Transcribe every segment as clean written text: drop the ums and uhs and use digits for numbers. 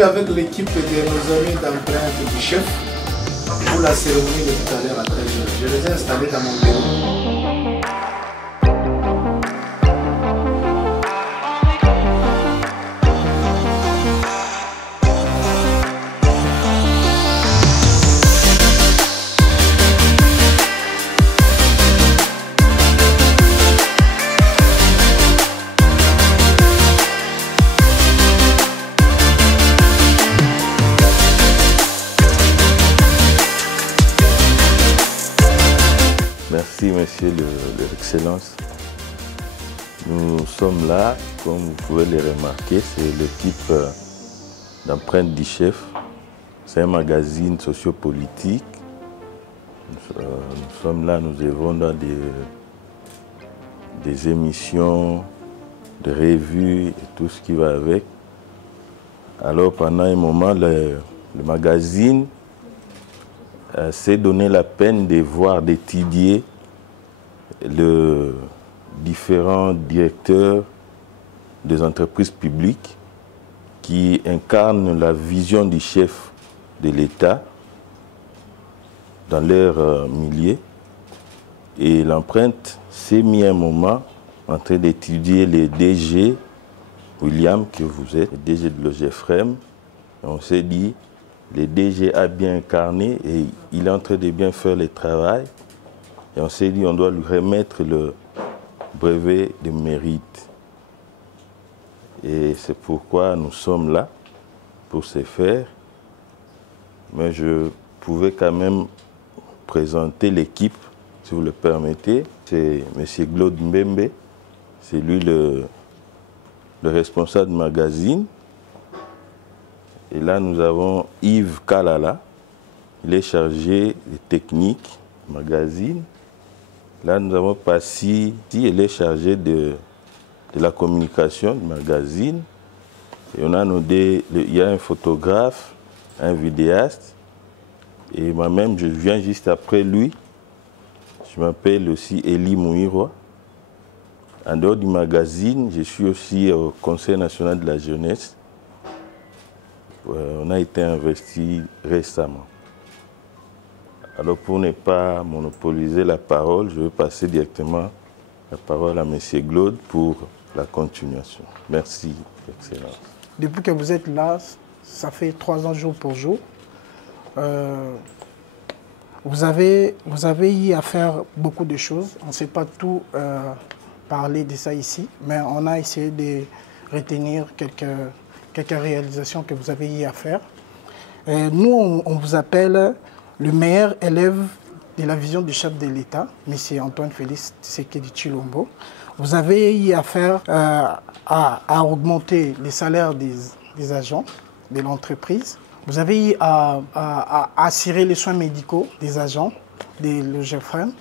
suis avec l'équipe de nos amis d'empreinte du chef pour la cérémonie de tout à l'heure à 13h. Je les ai installés dans mon bureau. Merci, Monsieur l'Excellence. Nous sommes là, comme vous pouvez le remarquer, c'est l'équipe d'empreinte du chef. C'est un magazine sociopolitique. Nous sommes là, nous œuvrons dans des émissions, des revues et tout ce qui va avec. Alors pendant un moment, le magazine s'est donné la peine de voir, d'étudier les différents directeurs des entreprises publiques qui incarnent la vision du chef de l'État dans leur milieu. Et l'empreinte s'est mis un moment en train d'étudier les DG, William, que vous êtes, le DG de l'OGEFREM. On s'est dit, le DG a bien incarné et il est en train de bien faire le travail. Et on s'est dit on doit lui remettre le brevet de mérite. Et c'est pourquoi nous sommes là, pour ce faire. Mais je pouvais quand même présenter l'équipe, si vous le permettez. C'est M. Claude Mbembe, c'est lui le responsable du magazine. Et là, nous avons Yves Kalala, il est chargé des techniques, magazine. Là, nous avons Passy, il est chargé de la communication du magazine. Et on a il y a un photographe, un vidéaste. Et moi-même, je viens juste après lui. Je m'appelle aussi Elie Mouirwa. En dehors du magazine, je suis aussi au Conseil national de la jeunesse. On a été investi récemment. Alors pour ne pas monopoliser la parole, je vais passer directement la parole à M. Claude pour la continuation. Merci, Excellence. Depuis que vous êtes là, ça fait 3 ans jour pour jour. Vous avez eu à faire beaucoup de choses. On ne sait pas tout parler de ça ici, mais on a essayé de retenir quelques réalisations que vous avez eu à faire. Nous, on vous appelle le meilleur élève de la vision du chef de l'État, M. Antoine Félix Tshisekedi Tshilombo. Vous avez eu à faire à augmenter les salaires des agents de l'entreprise. Vous avez eu à assurer les soins médicaux des agents de l'OGEFREM.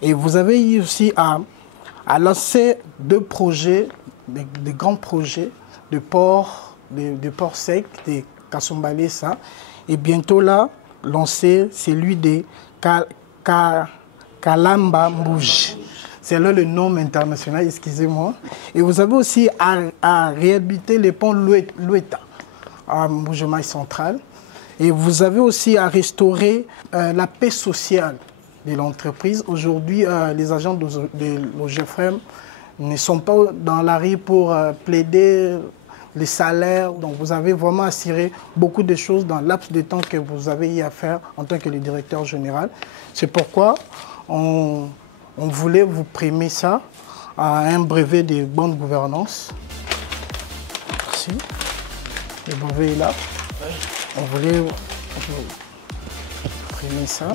Et vous avez eu aussi à lancer 2 projets, des grands projets de port sec, de Kasumbalesa. Et bientôt là, lancer celui de Kalamba Mbouj. C'est là le nom international, excusez-moi. Et vous avez aussi à réhabiliter les ponts Loueta à Mboujemaï central. Et vous avez aussi à restaurer la paix sociale de l'entreprise. Aujourd'hui, les agents de l'OGEFREM ne sont pas dans la rue pour plaider les salaires. Donc vous avez vraiment assuré beaucoup de choses dans le laps de temps que vous avez eu à faire en tant que le directeur général. C'est pourquoi on voulait vous primer ça à un brevet de bonne gouvernance. Merci. Le brevet est là. On voulait vous primer ça.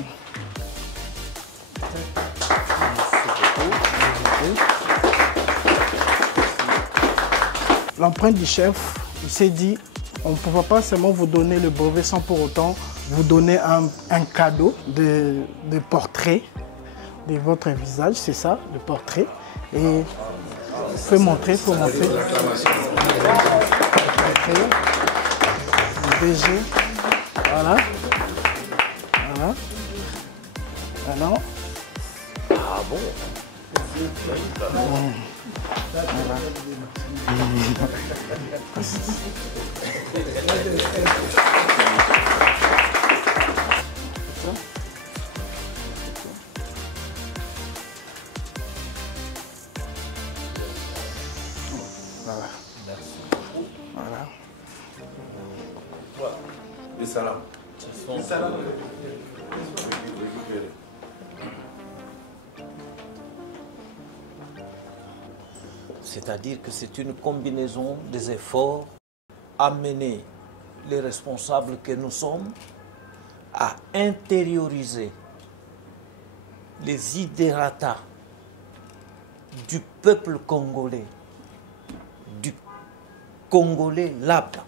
L'empreinte du chef, il s'est dit, on ne pouvait pas seulement vous donner le brevet sans pour autant vous donner un cadeau de portrait de votre visage, c'est ça, le portrait. Et il faut montrer, Le portrait, le BG, voilà. Voilà. Alors. Ah bon? Voilà. Voilà. Le salam. Le salam. C'est-à-dire que c'est une combinaison des efforts amener les responsables que nous sommes à intérioriser les idératas du peuple congolais, du Congolais là-bas.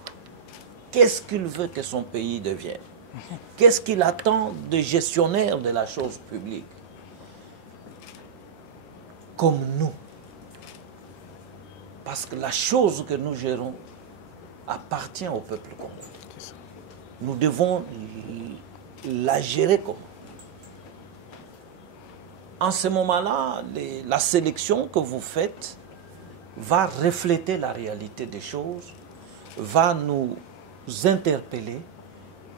Qu'est-ce qu'il veut que son pays devienne? Qu'est-ce qu'il attend des gestionnaires de la chose publique? Comme nous. Parce que la chose que nous gérons appartient au peuple congolais. Nous devons la gérer comme. En ce moment-là, la sélection que vous faites va refléter la réalité des choses, va nous interpeller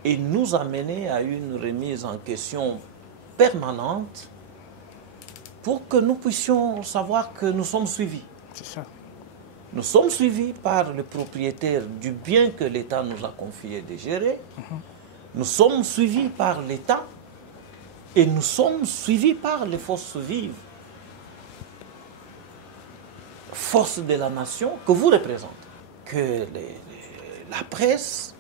et nous amener à une remise en question permanente pour que nous puissions savoir que nous sommes suivis. C'est ça. Nous sommes suivis par le propriétaire du bien que l'État nous a confié de gérer. Nous sommes suivis par l'État et nous sommes suivis par les forces vives, forces de la nation que vous représentez, que la presse,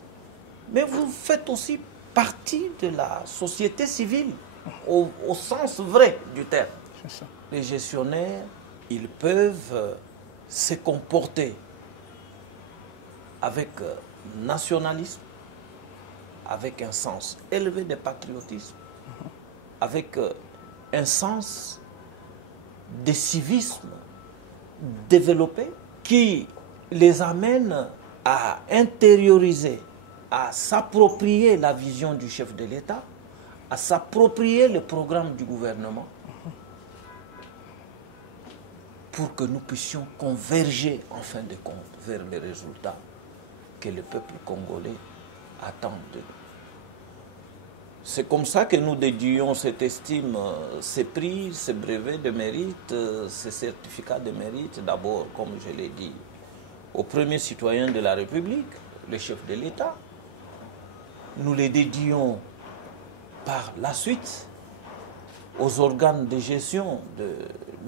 mais vous faites aussi partie de la société civile au sens vrai du terme. C'est ça. Les gestionnaires, ils peuvent se comporter avec nationalisme, avec un sens élevé de patriotisme, avec un sens de civisme développé qui les amène à intérioriser, à s'approprier la vision du chef de l'État, à s'approprier le programme du gouvernement, pour que nous puissions converger en fin de compte vers les résultats que le peuple congolais attend de nous. C'est comme ça que nous dédions cette estime, ces prix, ces brevets de mérite, ces certificats de mérite, d'abord, comme je l'ai dit, au premier citoyen de la République, le chef de l'État. Nous les dédions par la suite aux organes de gestion de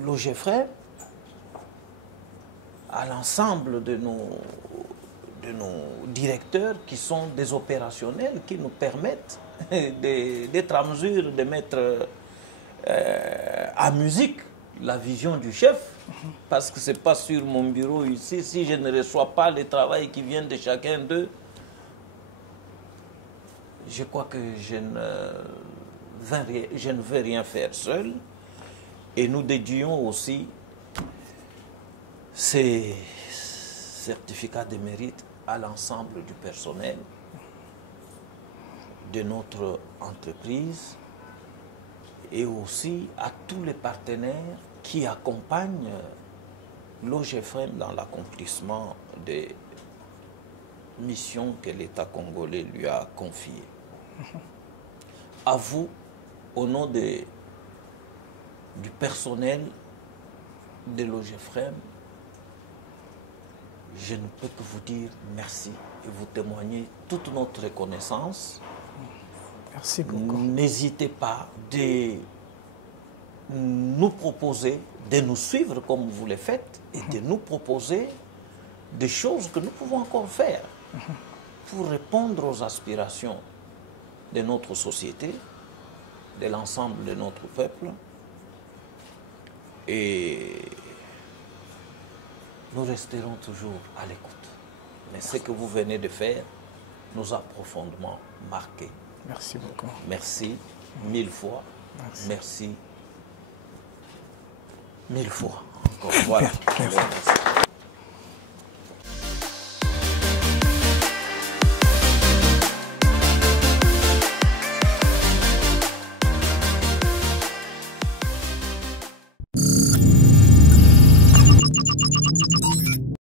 l'OGFREM, à l'ensemble de nos directeurs qui sont des opérationnels qui nous permettent d'être en mesure de mettre à musique la vision du chef, parce que ce n'est pas sur mon bureau ici, si je ne reçois pas le travail qui vient de chacun d'eux, je crois que je ne vais rien faire seul. Et nous dédions aussi ces certificats de mérite à l'ensemble du personnel de notre entreprise et aussi à tous les partenaires qui accompagnent l'OGFREM dans l'accomplissement des missions que l'État congolais lui a confiées. À vous, au nom du personnel de l'OGFREM, je ne peux que vous dire merci et vous témoigner toute notre reconnaissance. Merci beaucoup. N'hésitez pas de nous proposer, de nous suivre comme vous le faites et de nous proposer des choses que nous pouvons encore faire pour répondre aux aspirations de notre société, de l'ensemble de notre peuple. Et nous resterons toujours à l'écoute. Mais ce que vous venez de faire nous a profondément marqués. Merci beaucoup. Merci 1000 fois. Merci 1000 fois. Encore. Voilà. Merci.